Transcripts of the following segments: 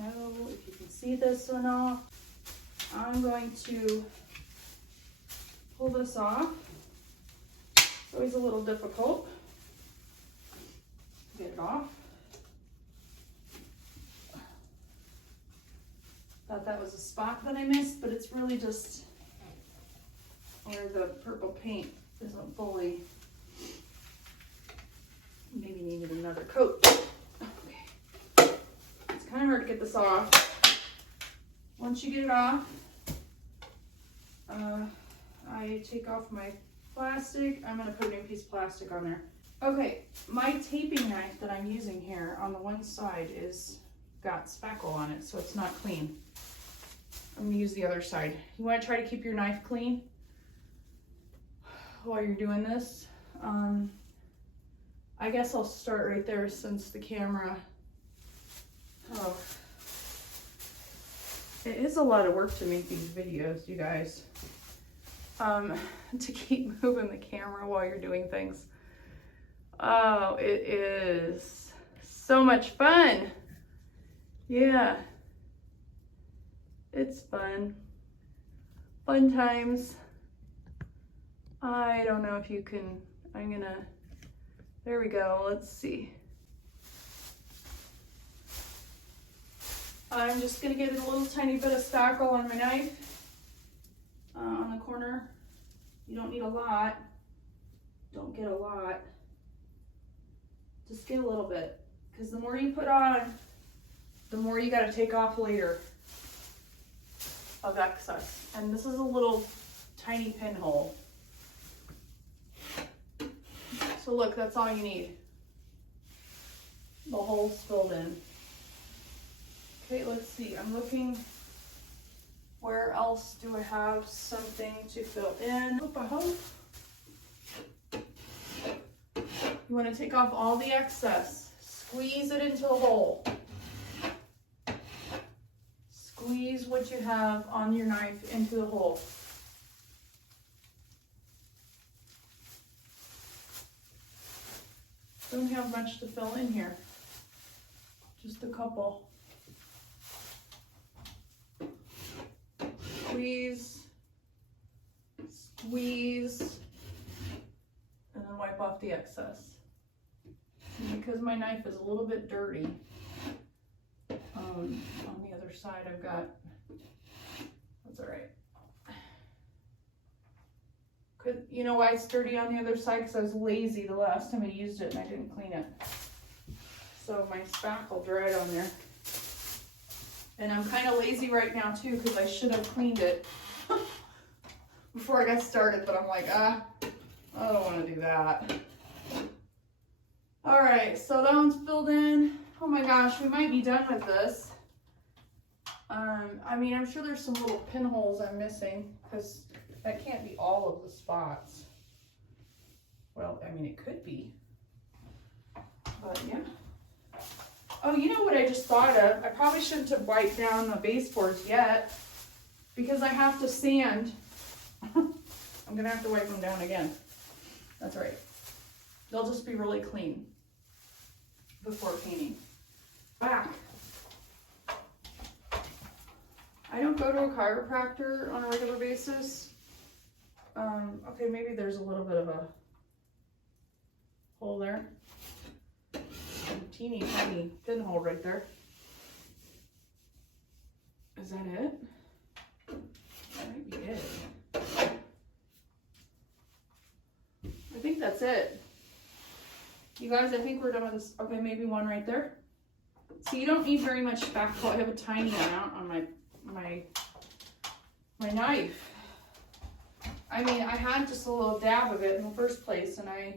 know if you can see this or not. I'm going to pull this off. It's always a little difficult to get it off. Thought that was a spot that I missed, but it's really just where the purple paint isn't fully, maybe needed another coat. Okay. It's kind of hard to get this off. Once you get it off, I take off my plastic. I'm gonna put a new piece of plastic on there. Okay, my taping knife that I'm using here on the one side is got spackle on it, so it's not clean. I'm gonna use the other side. You wanna try to keep your knife clean while you're doing this. I guess I'll start right there since the camera, oh, it is a lot of work to make these videos, you guys. To keep moving the camera while you're doing things. Oh, it is so much fun. Yeah, it's fun. Fun times. I don't know if you can, there we go, let's see. I'm just gonna get a little tiny bit of spackle on my knife, on the corner. You don't need a lot. Don't get a lot. Just get a little bit, because the more you put on, the more you gotta take off later of excess. And this is a little tiny pinhole. So look, that's all you need. The hole's filled in. Okay, let's see, I'm looking, where else do I have something to fill in? I hope. You want to take off all the excess. Squeeze it into the hole. Squeeze what you have on your knife into the hole. Don't have much to fill in here. Just a couple. Squeeze, squeeze, and then wipe off the excess. And because my knife is a little bit dirty, on the other side I've got, that's all right. You know why it's dirty on the other side? Because I was lazy the last time I used it and I didn't clean it. So my spackle dried on there. And I'm kind of lazy right now too, because I should have cleaned it before I got started, but I'm like, I don't want to do that. All right, so that one's filled in. Oh my gosh, we might be done with this. I mean, I'm sure there's some little pinholes I'm missing, because that can't be all of the spots. Well, I mean, it could be, but yeah. Oh, you know what I just thought of? I probably shouldn't have wiped down the baseboards yet, because I have to sand. I'm gonna have to wipe them down again. That's right. They'll just be really clean before painting. Back. I don't go to a chiropractor on a regular basis. Okay, maybe there's a little bit of a hole there. Teeny tiny pinhole right there. Is that it? That might be it. I think that's it. You guys, I think we're done with this. Okay, maybe one right there. See, you don't need very much spackle. I have a tiny amount on my knife. I mean, I had just a little dab of it in the first place, and I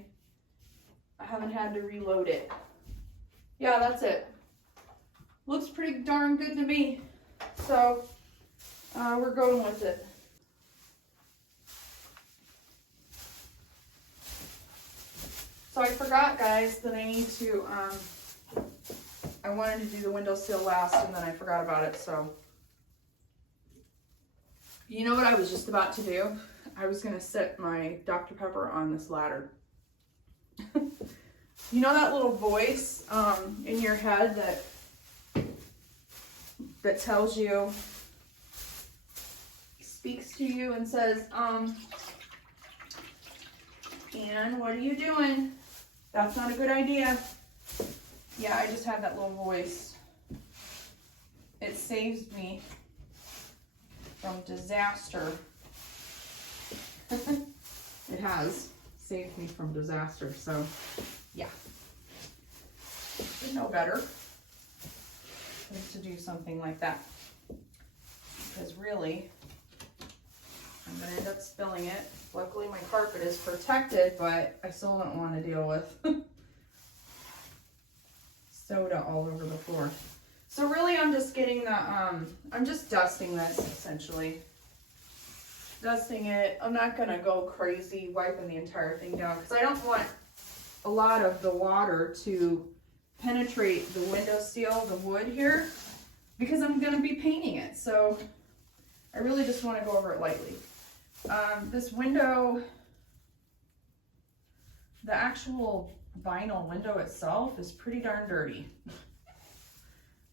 haven't had to reload it. Yeah, that's it. Looks pretty darn good to me. So, we're going with it. So I forgot, guys, that I need to, I wanted to do the windowsill last, and then I forgot about it, so. You know what I was just about to do? I was gonna set my Dr. Pepper on this ladder. You know that little voice in your head that that tells you, speaks to you and says, Anne, what are you doing? That's not a good idea. Yeah, I just had that little voice. It saves me from disaster. It has saved me from disaster, so yeah. Should know better than to do something like that. Because really, I'm gonna end up spilling it. Luckily my carpet is protected, but I still don't want to deal with soda all over the floor. So really I'm just getting the, I'm just dusting this essentially. Dusting it. I'm not gonna go crazy wiping the entire thing down because I don't want a lot of the water to penetrate the window seal, the wood here, because I'm gonna be painting it. So I really just want to go over it lightly. This window, the actual vinyl window itself is pretty darn dirty.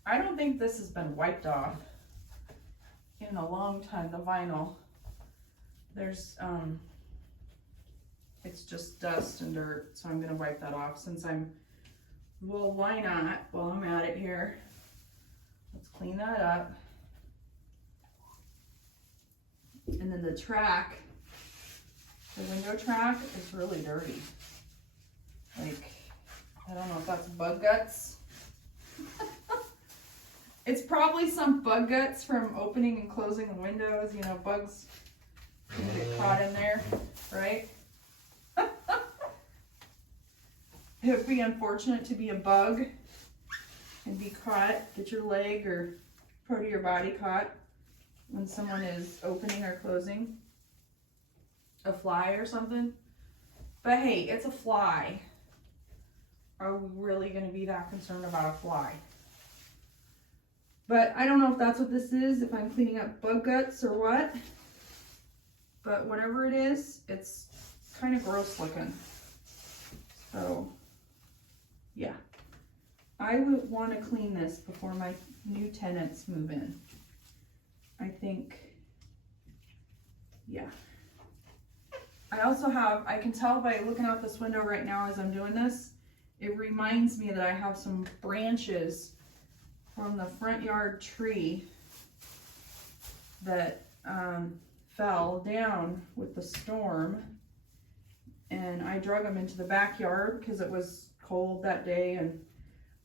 I don't think this has been wiped off in a long time, the vinyl. There's, it's just dust and dirt, so I'm gonna wipe that off since well, why not, while I'm at it here. Let's clean that up. And then the track, the window track is really dirty. Like, I don't know if that's bug guts. It's probably some bug guts from opening and closing the windows. You know, bugs can get caught in there, right? It would be unfortunate to be a bug and be caught, get your leg or part of your body caught when someone is opening or closing a fly or something. But hey, it's a fly. Are we really going to be that concerned about a fly? But I don't know if that's what this is, if I'm cleaning up bug guts or what. But whatever it is, it's kind of gross looking. So, yeah. I would want to clean this before my new tenants move in. I think, yeah. I also have, I can tell by looking out this window right now as I'm doing this, it reminds me that I have some branches from the front yard tree that fell down with the storm, and I drug them into the backyard because it was cold that day, and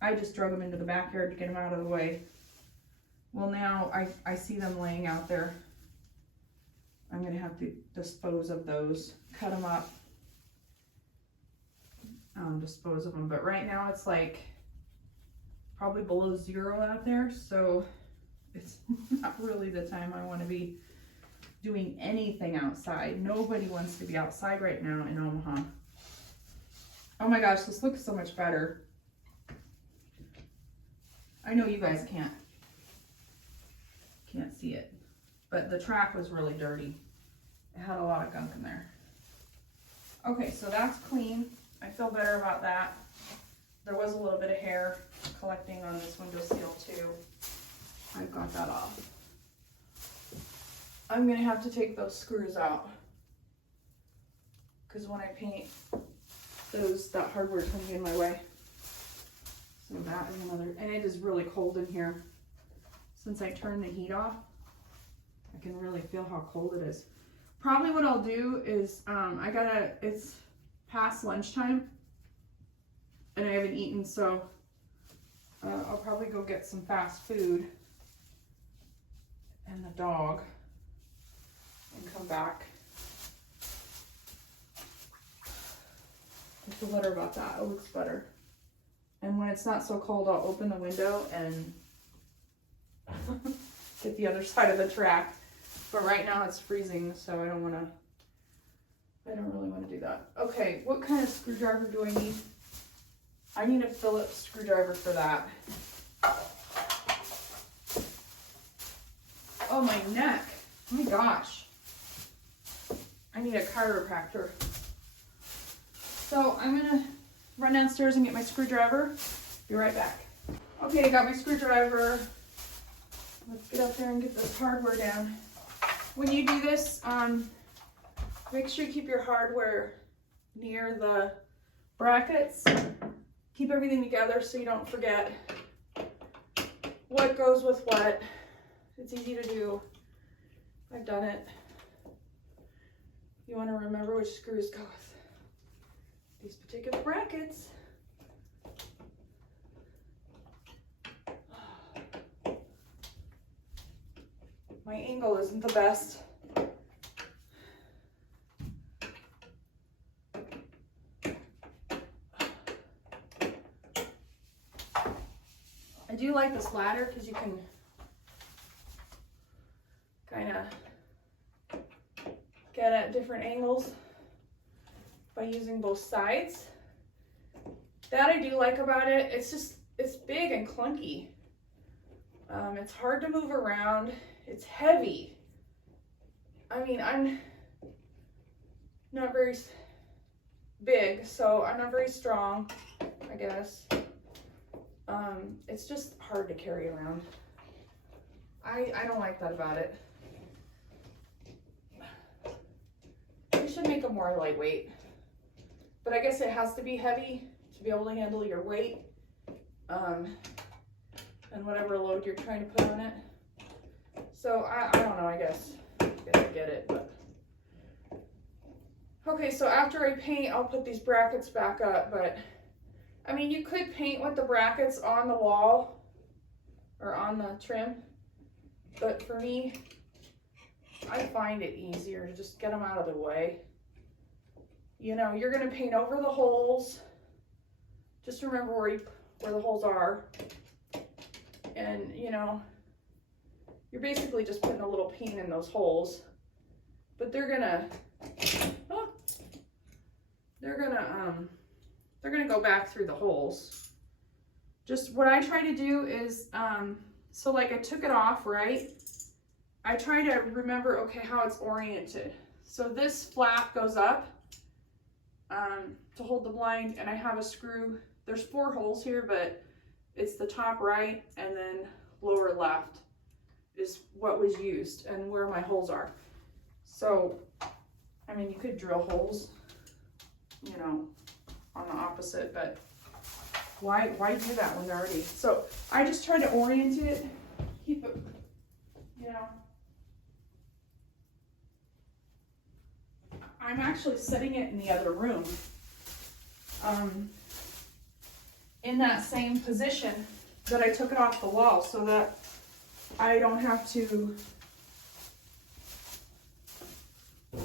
I just drug them into the backyard to get them out of the way. Well, now I see them laying out there. I'm gonna have to dispose of those, cut them up, dispose of them. But right now it's like probably below 0 out there, so it's not really the time I want to be doing anything outside. Nobody wants to be outside right now in Omaha. Oh my gosh, this looks so much better. I know you guys can't see it, but the track was really dirty. It had a lot of gunk in there. Okay, so that's clean. I feel better about that. There was a little bit of hair collecting on this window seal too. I got that off. I'm gonna have to take those screws out because when I paint those, that hardware's gonna be in my way. So that is another, and it is really cold in here. Since I turned the heat off, I can really feel how cold it is. Probably what I'll do is, it's past lunchtime and I haven't eaten, so I'll probably go get some fast food and the dog and come back. I feel better about that. It looks better. And when it's not so cold, I'll open the window and get the other side of the track. But right now it's freezing, so I don't really want to do that. Okay, what kind of screwdriver do I need? I need a Phillips screwdriver for that. Oh, my neck. Oh my gosh. I need a chiropractor. So I'm gonna run downstairs and get my screwdriver. Be right back. Okay, I got my screwdriver. Let's get up there and get this hardware down. When you do this, make sure you keep your hardware near the brackets. Keep everything together so you don't forget what goes with what. It's easy to do. I've done it. You want to remember which screws go with these particular brackets. My angle isn't the best. I do like this ladder because you can kind of get at different angles by using both sides. That I do like about it. It's big and clunky. It's hard to move around. It's heavy. I mean, I'm not very big, so I'm not very strong, I guess. It's just hard to carry around. I don't like that about it. You should make it more lightweight. But I guess it has to be heavy to be able to handle your weight. And whatever load you're trying to put on it. So I don't know, I guess I get it, but. Okay, so after I paint, I'll put these brackets back up, but I mean, you could paint with the brackets on the wall or on the trim, but for me, I find it easier to just get them out of the way. You know, you're gonna paint over the holes. Just remember where the holes are. And, you know, you're basically just putting a little paint in those holes, but they're gonna go back through the holes. Just what I try to do is, so like I took it off, right? I try to remember, okay, how it's oriented. So this flap goes up to hold the blind, and I have a screw. There's 4 holes here, but it's the top right and then lower left is what was used and where my holes are. So, I mean, you could drill holes, you know, on the opposite, but why do that when they're already? So I just try to orient it, keep it, you know. I'm actually setting it in the other room. In that same position that I took it off the wall so that I don't have to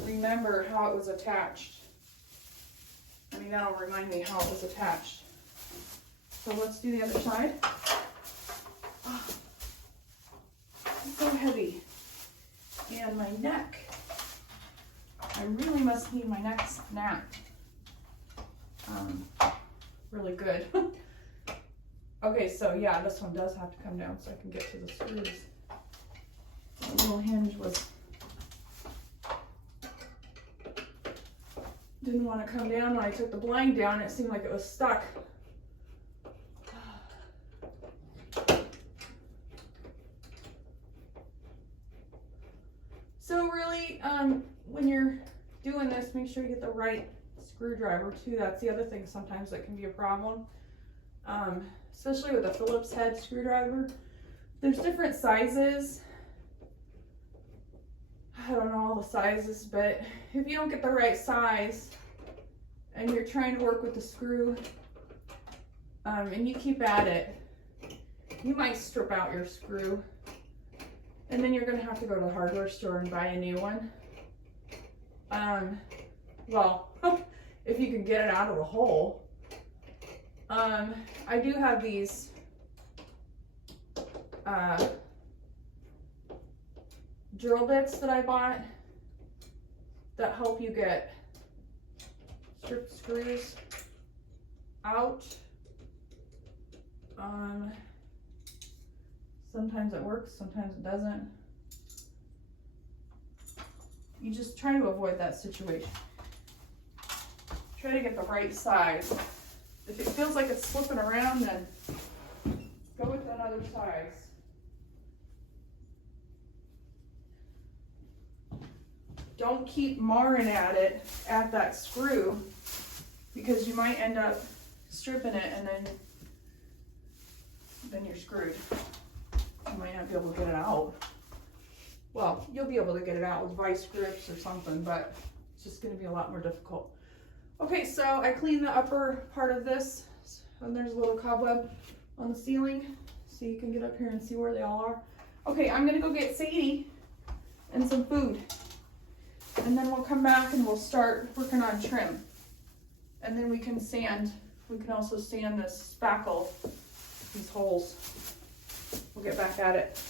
remember how it was attached. I mean, that'll remind me how it was attached. So let's do the other side. Oh, it's so heavy. And my neck. I really must need my neck snapped. Really good. Okay, so yeah, this one does have to come down so I can get to the screws. The little hinge didn't want to come down when I took the blind down. It seemed like it was stuck. So really, when you're doing this, make sure you get the right screwdriver too. That's the other thing sometimes that can be a problem. Especially with a Phillips head screwdriver. There's different sizes. I don't know all the sizes, but if you don't get the right size and you're trying to work with the screw and you keep at it, you might strip out your screw and then you're going to have to go to the hardware store and buy a new one. Well, if you can get it out of the hole. I do have these drill bits that I bought that help you get stripped screws out. Sometimes it works, sometimes it doesn't. You just try to avoid that situation. Try to get the right size. If it feels like it's slipping around, then go with another size. don't keep marring at it at that screw, because you might end up stripping it and then you're screwed. You might not be able to get it out. Well, you'll be able to get it out with vice grips or something, but it's just going to be a lot more difficult. Okay, so I cleaned the upper part of this, and there's a little cobweb on the ceiling, so you can get up here and see where they all are. Okay, I'm going to go get Sadie and some food, and then we'll come back and we'll start working on trim. And then we can sand. We can also sand this spackle, these holes. We'll get back at it.